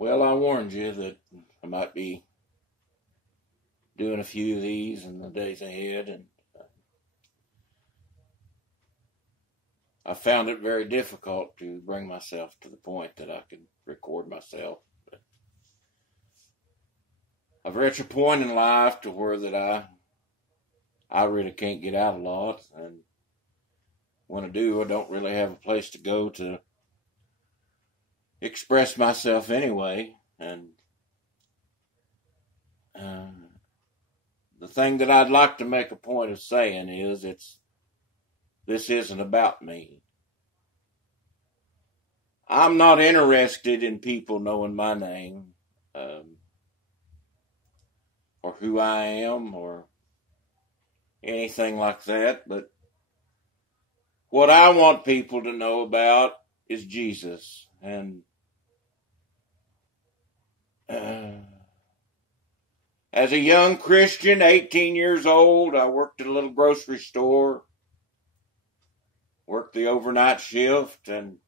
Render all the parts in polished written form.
Well, I warned you that I might be doing a few of these in the days ahead, and I found it very difficult to bring myself to the point that I could record myself. But I've reached a point in life to where that I really can't get out a lot, and when I do, I don't really have a place to go to express myself anyway. And the thing that I'd like to make a point of saying is this isn't about me. I'm not interested in people knowing my name, or who I am, or anything like that, but what I want people to know about is Jesus. And as a young Christian, 18 years old, I worked at a little grocery store, worked the overnight shift, and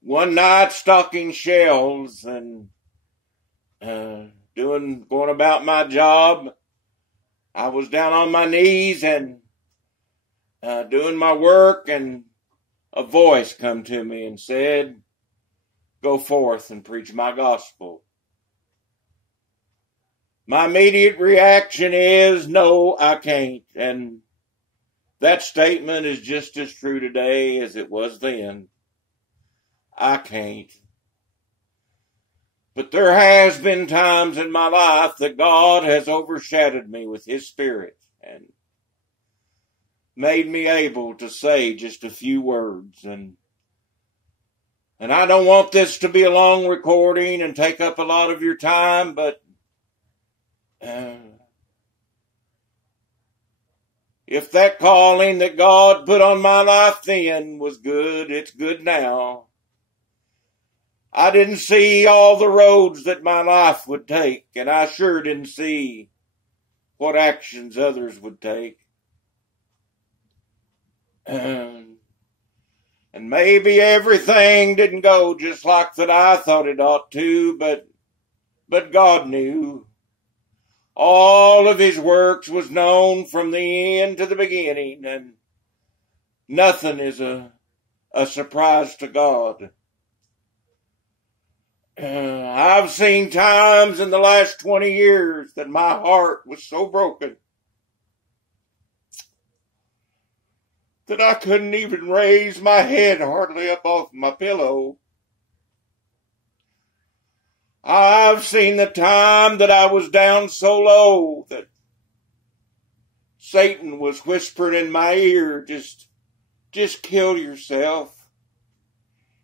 one night stocking shelves and going about my job, I was down on my knees and doing my work, and a voice come to me and said, "Go forth and preach my gospel." My immediate reaction is, no, I can't. And that statement is just as true today as it was then. I can't. But there has been times in my life that God has overshadowed me with His Spirit and made me able to say just a few words. And I don't want this to be a long recording and take up a lot of your time, but if that calling that God put on my life then was good, it's good now. I didn't see all the roads that my life would take, and I sure didn't see what actions others would take. And maybe everything didn't go just like that I thought it ought to, but God knew. All of His works was known from the end to the beginning, and nothing is a surprise to God. I've seen times in the last 20 years that my heart was so broken that I couldn't even raise my head hardly up off my pillow. I've seen the time that I was down so low that Satan was whispering in my ear, just kill yourself,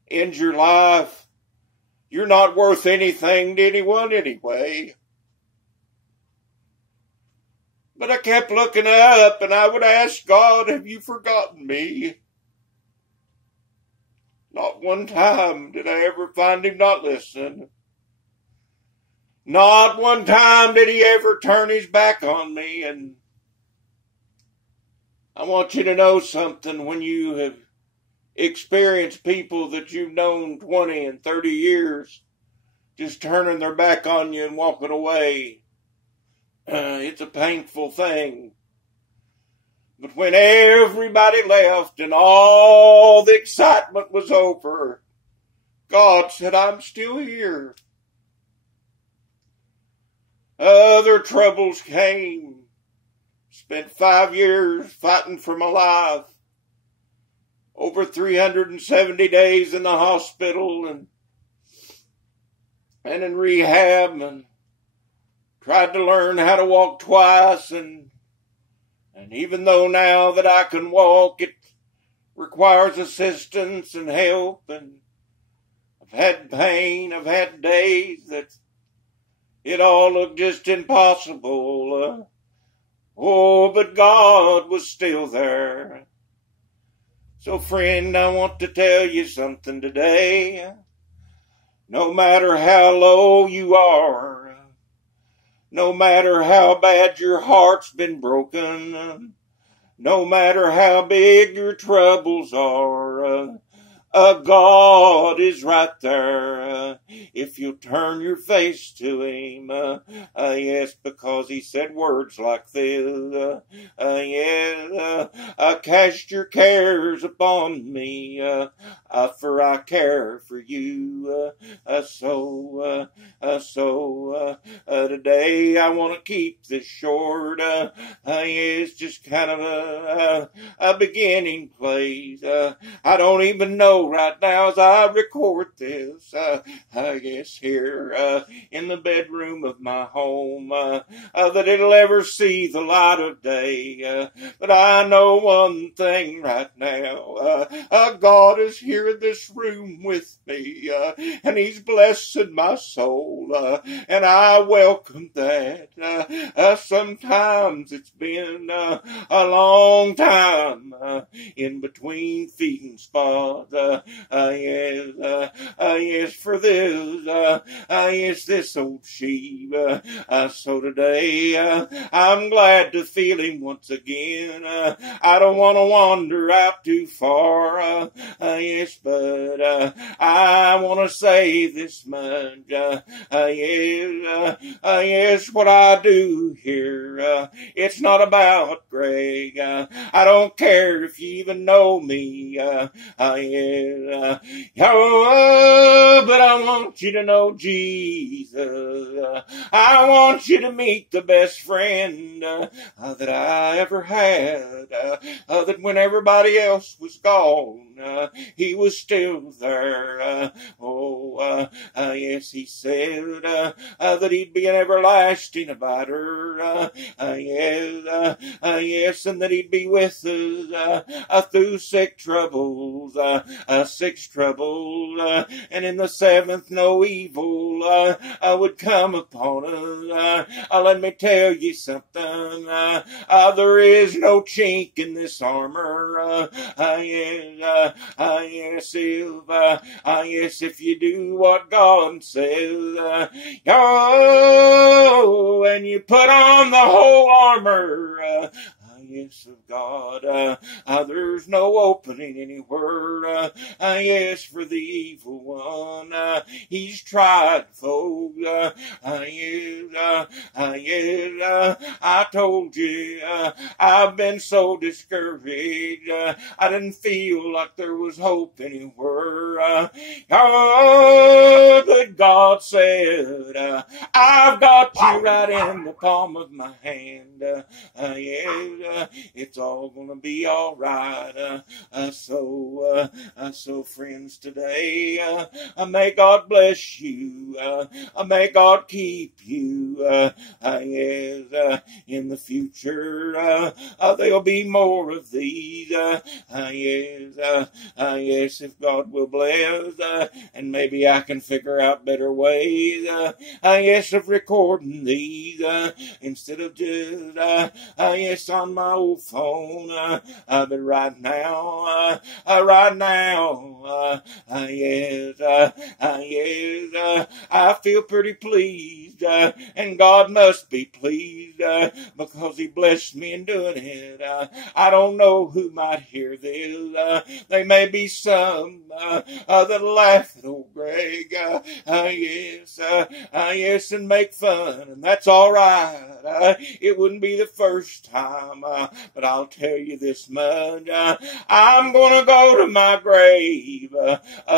end your life. You're not worth anything to anyone anyway. But I kept looking up, and I would ask God, have you forgotten me? Not one time did I ever find Him not listening. Not one time did He ever turn His back on me. And I want you to know something. When you have experienced people that you've known 20 and 30 years just turning their back on you and walking away, it's a painful thing. But when everybody left and all the excitement was over, God said, I'm still here. Other troubles came. Spent 5 years fighting for my life. Over 370 days in the hospital and in rehab, and tried to learn how to walk twice, and even though now that I can walk, it requires assistance and help, and I've had pain, I've had days that it all looked just impossible. But God was still there. So friend, I want to tell you something today. No matter how low you are, no matter how bad your heart's been broken, no matter how big your troubles are, God is right there. If you turn your face to Him, yes, because He said words like this. Cast your cares upon me, for I care for you. Today I want to keep this short. It's just kind of a beginning place. I don't even know right now as I record this. I guess here in the bedroom of my home that it'll ever see the light of day. But I know one thing right now. God is here in this room with me, and He's blessing my soul, and I welcome that. Sometimes it's been a long time in between feeding spots. Yes, for this, yes, this old sheep. So today, I'm glad to feel Him once again. I don't want to wander out too far. Yes, but I want to say this much. Yes, what I do here, it's not about Gregg. I don't care if you even know me. But I want you to know Jesus. I want you to meet the best friend that I ever had. That when everybody else was gone, He was still there. Yes, He said that He'd be an everlasting abider. Yes, and that He'd be with us through six troubles, and in the seventh no evil would come upon us. Let me tell you something. There is no chink in this armor. Yes, if you do what God says, and you put on the whole armor, yes, of God, there's no opening anywhere, yes, for the evil one. He's tried, folks. I told you, I've been so discouraged. I didn't feel like there was hope anywhere. But God said, I've got you right in the palm of my hand. It's all gonna be all right. So friends, today, may God bless you. May God keep you. In the future, there'll be more of these. Yes, if God will bless, and maybe I can figure out better ways. Yes, of recording these instead of just yes, on my old phone. But right now, I feel pretty pleased, and God must be pleased, because He blessed me in doing it. I don't know who might hear this. There may be some that'll laugh at old Gregg. Yes, and make fun, and that's all right. It wouldn't be the first time, but I'll tell you this much. I'm gonna go to my grave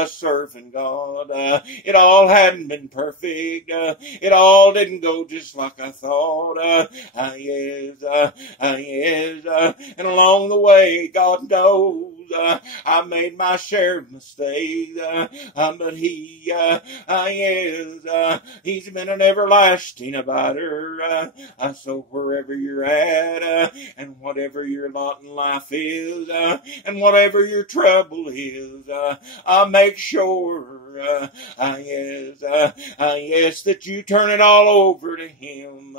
serving God. It all hadn't been perfect. It all didn't go just like I thought. And along the way, God knows I made my share of mistakes. But He's been an everlasting abider. So wherever you're at, and whatever your lot in life is, and whatever your trouble is, make sure Yes, that you turn it all over to Him,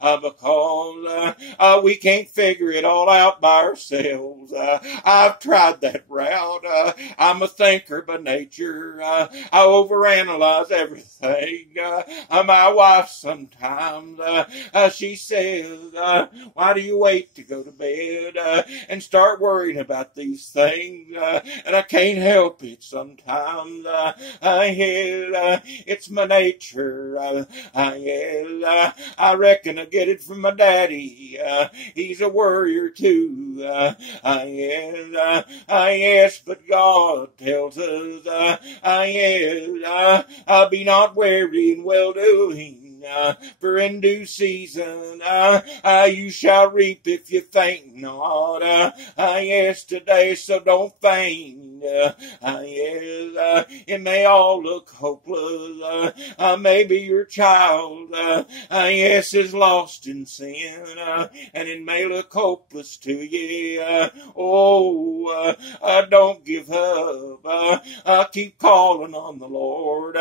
because we can't figure it all out by ourselves. I've tried that route. I'm a thinker by nature. I overanalyze everything. My wife sometimes, she says, why do you wait to go to bed and start worrying about these things? And I can't help it sometimes. It's my nature. I reckon I get it from my daddy. He's a worrier too. Yes, but God tells us, be not weary in well-doing. For in due season, you shall reap if you faint not. Yes, today, so don't faint. It may all look hopeless. Maybe your child, yes, is lost in sin, and it may look hopeless to you. Don't give up. Keep calling on the Lord.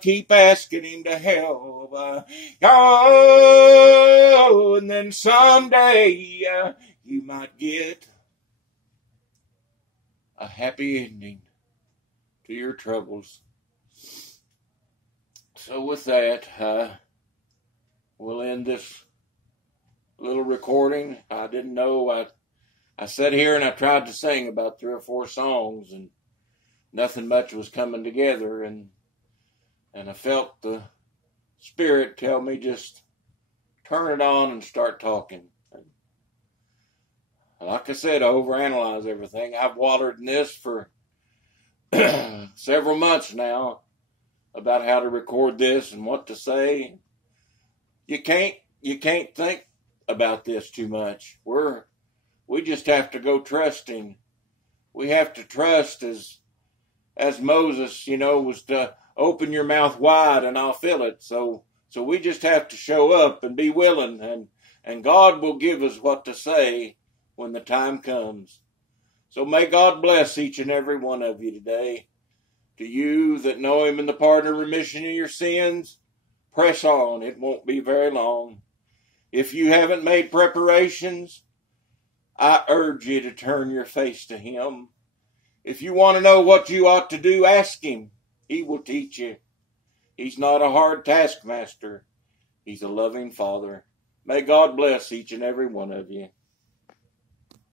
Keep asking Him to help. And then someday you might get a happy ending to your troubles. So with that, we'll end this little recording. I didn't know. I sat here and I tried to sing about 3 or 4 songs, and nothing much was coming together, and I felt the Spirit tell me just turn it on and start talking. Like I said, I overanalyze everything. I've watered in this for several months now about how to record this and what to say. You can't think about this too much. We just have to go trusting. We have to trust as Moses, was to open your mouth wide and I'll fill it. So we just have to show up and be willing, and God will give us what to say when the time comes. So may God bless each and every one of you today. To you that know Him in the pardon and remission of your sins, press on. It won't be very long. If you haven't made preparations, I urge you to turn your face to Him. If you want to know what you ought to do, ask Him. He will teach you. He's not a hard taskmaster. He's a loving Father. May God bless each and every one of you.